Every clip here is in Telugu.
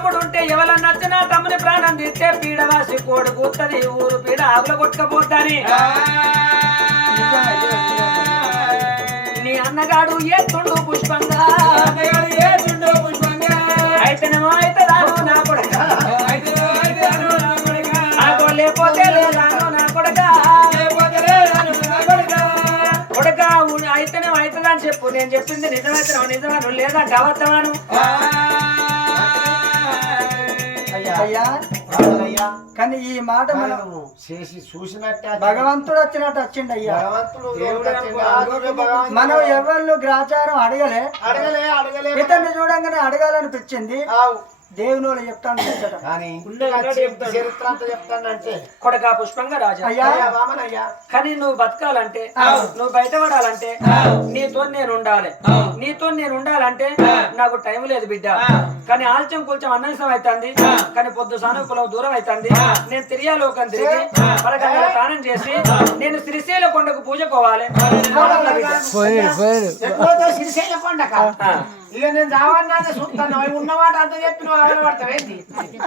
తమ్ముడు ఉంటే ఎవరన్నా నచ్చిన తమ్ముని ప్రాణం తీస్తే పీడవాసి కోడు కూతది ఊరు పీడ ఆకుల కొట్టుకపోతాని. నీ అన్నగాడు ఎత్తుండు పుష్పంగా? అయితేనేమో అయితే రాను నా కొడక. ఆగో లేకపోతే లేదాను నా కొడక. కొడక ఉ- అయితేనేమో అవుతుందని చెప్పు. నేను చెప్పింది నిజమైతే నిజమాను లేదంటే అబద్ధమాను? అయ్యా అయ్యా కానీ ఈ మాట మనం మనము చేసి చూసినట్టే భగవంతుడు వచ్చినట్టు వచ్చిండు అయ్యా మనం ఎవరిని గ్రాచారం అడగలే. అడగలే అడగలే. ఇతన్ని చూడంగానే అడగాలనిపించింది. దేవుని వాళ్ళు చెప్తాను కానీ. చరిత్ర అంతా చెప్తానంటే కొడక పుష్పంగా రాజా. అయ్యా. అయ్యా వామన్ అయ్యా కానీ నువ్వు బతకాలంటే నువ్వు బయటపడాలంటే నీతో నేను ఉండాలి. నీతో నేను ఉండాలంటే నాకు టైం లేదు బిడ్డ. కానీ ఆలస్యం కొంచెం అన్నసం అవుతుంది. కానీ పొద్దు సానుకూలం దూరం అవుతుంది. నేను తిరియాలోకం తిరిగి పరగంగల స్నానం చేసి నేను శ్రీశైల కొండకు పూజ పోవాలి. కొండక? ఆ. ఇక నేను చావన్నా చూస్తాను అవి ఉన్నమాట అంత చెప్పి నువ్వు ఆగలబడతావేంటి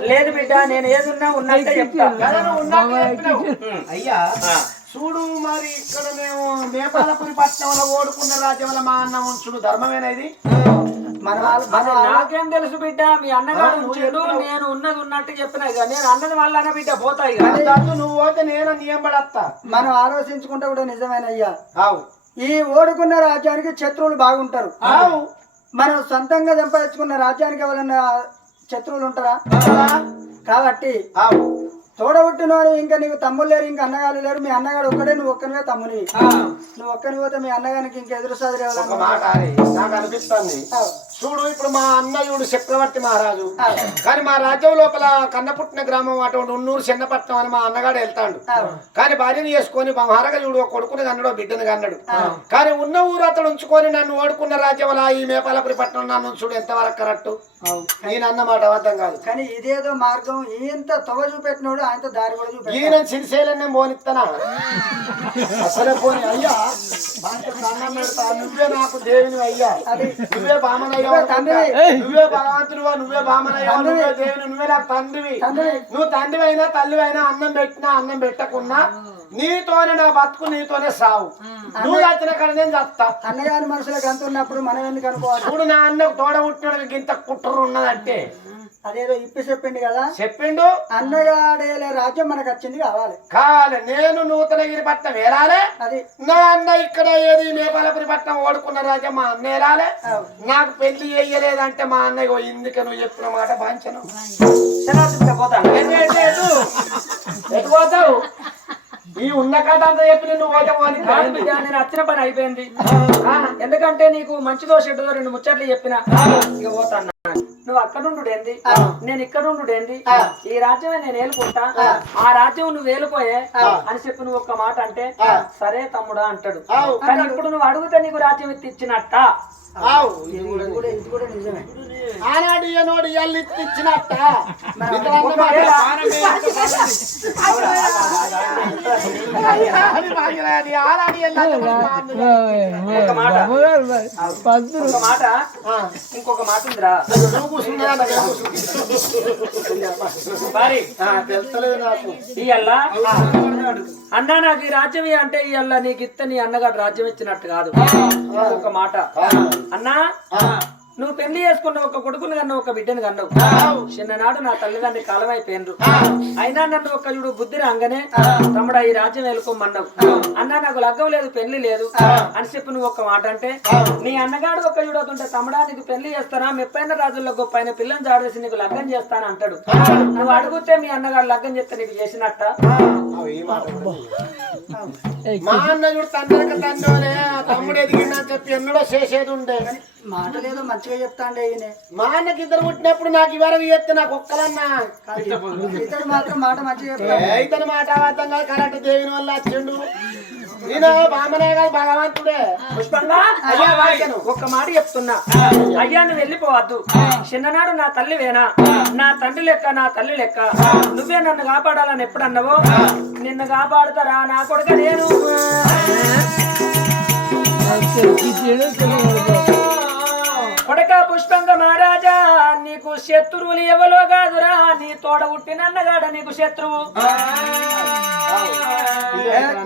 లేదు బిడ్డ నేను ఏదున్నా ఉన్నట్టే చెప్తా కదా నువ్వు ఉన్నట్టు చెప్పినావు అయ్యా. చూడు మరి ఇక్కడ మేము మేపాలపురి పట్టణంలో ఓడుకున్న రాజ్యంలో మా అన్న ఉంచుడు ధర్మమేనా ఇది మన నాకేం తెలుసు బిడ్డ మీ అన్నగాడు నువ్వు ఉంచాడు. నేను ఉన్నది ఉన్నట్టు చెప్పినా ఇక నేను అన్నది వాళ్ళ అన్న బిడ్డ పోతాయి నువ్వు పోతే నేను నియంబడత్తా మనం ఆలోచించుకుంటే కూడా నిజమేనయ్యా ఆవు ఈ ఓడుకున్న రాజ్యానికి శత్రువులు బాగుంటారు మనం సొంతంగా సంపాదించుకున్న రాజ్యానికి ఎవరైనా శత్రువులు ఉంటారా? కాబట్టి ఆవు తోడబుట్టిన ఇంకా నీకు తమ్ముడు లేరు ఇంకా అన్నగారు లేరు. మీ అన్నగాడు ఒక్కడే నువ్వు ఒక్కనివే తమ్మునివి నువ్వు ఒక్కని పోతే మీ అన్నగారికి ఇంకా ఎదురు సాదరు ఒక ఎవరన్నా మాట అని నాకు అనిపిస్తుంది. చూడు ఇప్పుడు మా అన్నయుడు చక్రవర్తి మహారాజు. కానీ మా రాజ్యం లోపల కన్నపుట్టిన గ్రామం అటువంటి ఉన్నూరు చిన్నపట్నం అని మా అన్నగాడు వెళ్తాడు. కానీ భార్యను చేసుకొని మా ఒక కొడుకుని కన్నాడు బిడ్డని కన్నాడు. కానీ ఉన్న ఊరు అతడు ఉంచుకొని నన్ను ఓడుకున్న రాజ్యంలో ఈ మేపాలపురి పట్టణం నన్ను ఉంచుడు ఎంతవరకు కరెక్ట్? నేను అన్నమాట అబద్ధం కాదు. కానీ ఇదేదో మార్గం ఈయంత తొవ చూపెట్టినోడు ఆయనతో దారి కూడా చూపెట్టాడు. ఈయన సిరిసేలనే పోనిస్తానా అసలే పోని అయ్యా నువ్వే నాకు దేవుని అయ్యా. నువ్వే బామనయ్యా నువ్వే భగవంతుడువా నువ్వే నువ్వే దేవుని నువ్వే నాకు తండ్రివి. నువ్వు తండ్రి. అయినా తల్లి అయినా అన్నం పెట్టినా అన్నం పెట్టకున్నా నీతోనే నా బతుకు నీతోనే సావు. నువ్వు చచ్చిన కాడ నేను చస్తా. అన్నగారి మనసులకు అంత ఉన్నప్పుడు మనం ఎందుకు అనుకోవాలి? చూడు నా అన్నకు తోడ పుట్టినోడికి ఇంత కుట్ర ఉన్నదంటే అదేదో ఇప్పి చెప్పిండు కదా. చెప్పిండు? అన్నగాడేలే రాజ్యం మనకు వచ్చింది కావాలి. కావాలి నేను నూతనగిరి పట్నం వేరాలే అది. నా అన్న ఇక్కడ ఏది నేపాలపురి పట్నం ఓడుకున్న రాజా మా అన్న ఏరాలే? నాకు పెళ్ళి చెయ్యలేదంటే మా అన్నయ్య ఇందుకే నువ్వు చెప్పిన మాట బాంచను. ఎటు పోతావు? ఈ ఉన్న కథ అంతా చెప్పి నువ్వు పోతే పోనీ. కాదు. బిడ్డ నేను వచ్చిన పని అయిపోయింది. ఎందుకంటే నీకు మంచిదో చెడ్డదో రెండు ముచ్చట్లు చెప్పిన. ఇక పోతాను. నువ్వు అక్కడ ఉండు ఏంది నేను ఇక్కడ ఉండు ఏంది ఈ రాజ్యమే నేను ఏలుకుంటా. ఆ. రాజ్యం నువ్వు ఏలుకోయే అని చెప్పి నువ్వు ఒక్క మాట అంటే సరే తమ్ముడా అంటాడు. కానీ ఇప్పుడు నువ్వు అడిగితే నీకు రాజ్యం ఎత్తి ఆనాడు ఇచ్చినట్ట. మాట. ఇంకొక మాట ఉందిరా. అన్నా నాకు. ఈ రాజ్యం అంటే ఇయ్యల్లా. నీకు ఇస్తే నీ అన్నగాడు రాజ్యం ఇచ్చినట్టు కాదు. ఒక మాట. అన్నా నువ్వు పెళ్ళి చేసుకున్న ఒక కొడుకుని కన్నా ఒక బిడ్డను కన్నావు. చిన్ననాడు నా తల్లిదండ్రి కాలం అయిపోయినరు అయినా నన్ను ఒక చూడు బుద్ధి రాగానే తమ్ముడా ఈ రాజ్యం వెళ్ళుకోమన్నావు అన్నా నాకు లగ్గం లేదు పెళ్ళి లేదు. అని చెప్పి నువ్వు ఒక మాట అంటే నీ అన్నగాడు ఒక చూడవుతుంటే తమ్ముడా నీకు పెళ్ళి చేస్తానా? మెప్పైన రాజుల్లో గొప్ప అయిన పిల్లని జాడేసి నీకు లగ్గం చేస్తాను? అంటాడు. నువ్వు అడిగితే మీ అన్నగాడు లగ్గం చేస్తే నీకు చేసినట్ట? మా అన్న చూడు తండ్రి తండ్రి తమ్ముడు ఎదిగిందని చెప్పి ఎన్నడో చేసేది ఉండే. మాటలు ఏదో మంచిగా చెప్తాండే ఈయన. మా అన్నకి ఇద్దరు పుట్టినప్పుడు నాకు ఇవరకు చేస్తే నాకు ఒక్కలన్నా. ఇతడు మాత్రం మాట మంచిగా చెప్తాడు ఇతని మాట అబద్ధం కాదు కరెక్ట్ దేవుని వల్ల వచ్చిండు నేను బామనే కాదు భగవంతుడే. పుష్పంగా అయ్యా వాక్యను ఒక్క మాట చెప్తున్నా. అయ్యా నువ్వు వెళ్ళిపోవద్దు. చిన్ననాడు నా తల్లి వేనా నా తండ్రి లెక్క నా తల్లి లెక్క. నువ్వే నన్ను కాపాడాలని ఎప్పుడు అన్నావో నిన్ను కాపాడుతారా? నా కొడుక నేను. కొడక పుష్పంగ మహారాజా నీకు శత్రువులు ఎవలో కాదురా. నీ తోడ పుట్టిన అన్నగాడ నీకు శత్రువు.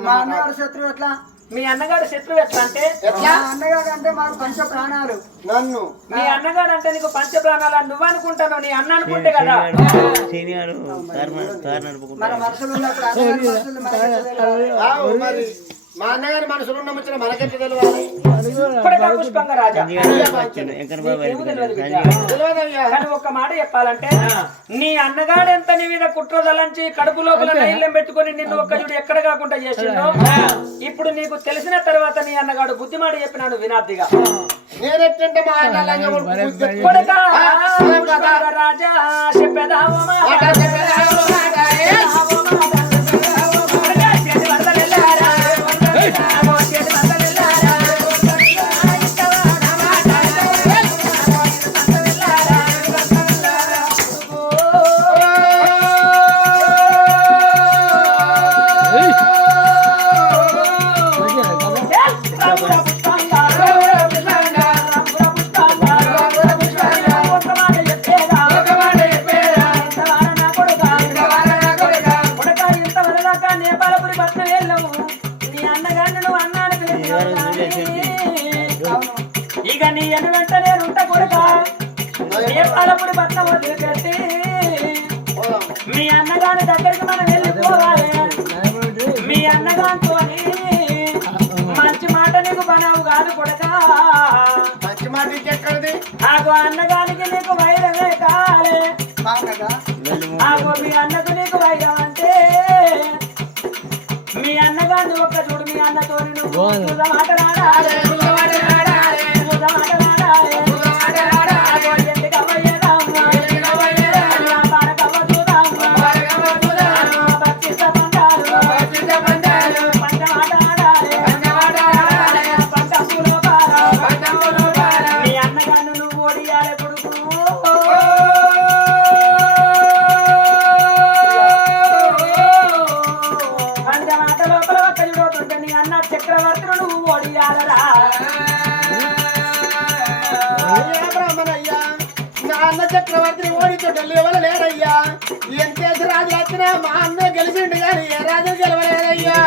మా అన్నగారు శత్రువు ఎట్లా? మీ అన్నగాడు శత్రువు ఎట్లా అంటే? మా అన్నగారు అంటే మాకు పంచ ప్రాణాలు. నన్ను? మీ అన్నగాడు అంటే నీకు పంచ ప్రాణాలు నువ్వు అనుకుంటాను నీ అన్న అనుకుంటే కదా. మన మనసులు ఉన్నప్పుడు మా అన్నగారి మనసులో ఉన్న ముచ్చట మనకెంత తెలియాలి పుష్పంగా రాజా. కానీ ఒక్క మాట చెప్పాలంటే నీ అన్నగాడు ఎంత నీ మీద కుట్ర తలంచి కడుపు లోపల నైల్యం పెట్టుకొని నిన్ను ఒక్కడు ఎక్కడ కాకుండా చేసిండో ఇప్పుడు నీకు తెలిసిన తర్వాత నీ అన్నగాడు బుద్ధిమాట చెప్పినాడు వినార్థిగా. నేనెట్టంటే మా అన్న బుద్ధి రాజా అని వెంట నేను ఉంటా కొడుక నేపాలపురి పట్నం వదిలిపెట్టి. మీ అన్నగారి దగ్గరికి మనం వెళ్ళిపోవాలి మీ అన్నగారితో మంచి మాట నీకు పనవు కాదు కొడక మంచి మాట ఇంకెక్కడిది ఆగో అన్నగారికి నీకు వైరమే కాలే? ఆగో మీ అన్నకు నీకు వైరం అంటే మీ అన్నగారిని ఒక్క చూడు మీ అన్నతో నువ్వు చూద మాటలాడాలి లేవల లేరయ్యా. ఎంతేసి రాజు వచ్చినా మా అన్న గెలిచిండు కానీ ఏ రాజు గెలవలేదయ్యా.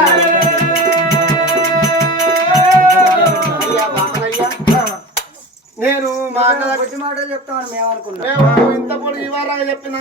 నేను మా మాటలు చెప్తామని మేము అనుకున్నాం. మేము ఇంత పొడి వారంగా చెప్పిన